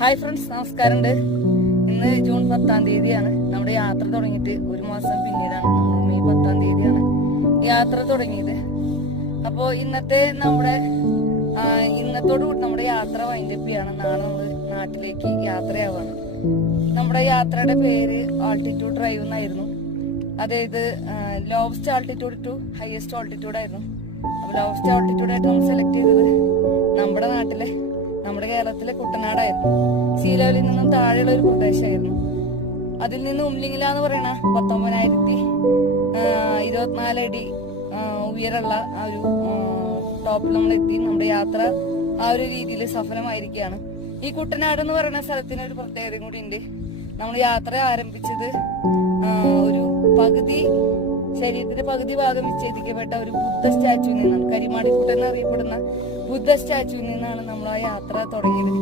Hi friends, നമസ്കാരമുണ്ട്. ഇന്ന് June 10-ാം തീയതിയാണ്. നമ്മുടെ യാത്ര തുടങ്ങിയിട്ട് ഒരു മാസം പിന്നീടാണ്. നമ്മൾ മെയ് 10-ാം തീയതിയാണ് യാത്ര തുടങ്ങിയത്. അപ്പോൾ ഇന്നത്തോടുകൂടി നമ്മുടെ യാത്ര വൈൻഡപ്പ് ചെയ്യാണ്. നാളെ നമ്മൾ നാട്ടിലേക്ക് യാത്രയാവാണ്. നമ്മുടെ യാത്രയുടെ പേര് ആൾട്ടിറ്റ്യൂഡ് ഡ്രൈവ് എന്നായിരുന്നു. അതായത് lowest altitude to highest altitude ആയിരുന്നു. അപ്പോൾ ലോവസ്റ്റ് ആൾട്ടിറ്റ്യൂഡായിട്ട് നമ്മൾ സെലക്ട് ചെയ്തത് നമ്മുടെ കേരളത്തിലെ കുട്ടനാടായിരുന്നു. സീ ലെവലിൽ നിന്നും താഴെയുള്ള ഒരു പ്രദേശമായിരുന്നു. അതിൽ നിന്ന് ഉംലിംഗില എന്ന് പറയുന്ന 19,024 അടി ഉയരമുള്ള ആ ഒരു ടോപ്പിൽ നമ്മൾ എത്തി. നമ്മുടെ യാത്ര ആ ഒരു രീതിയിൽ സഫലമായിരിക്കുകയാണ്. ഈ കുട്ടനാട് എന്ന് പറയുന്ന സ്ഥലത്തിന് ഒരു പ്രത്യേകതയും കൂടി ഉണ്ട്. നമ്മൾ യാത്ര ആരംഭിച്ചത് ഒരു ശരീരത്തിന്റെ പകുതി ഭാഗം വിച്ഛേദിക്കപ്പെട്ട ഒരു ബുദ്ധ സ്റ്റാച്ചുവിൽ നിന്നാണ്. കരിമാടിക്കുട്ടൻ എന്നറിയപ്പെടുന്ന ബുദ്ധ സ്റ്റാച്ചുവിൽ നിന്നാണ് നമ്മൾ ആ യാത്ര തുടങ്ങിയത്.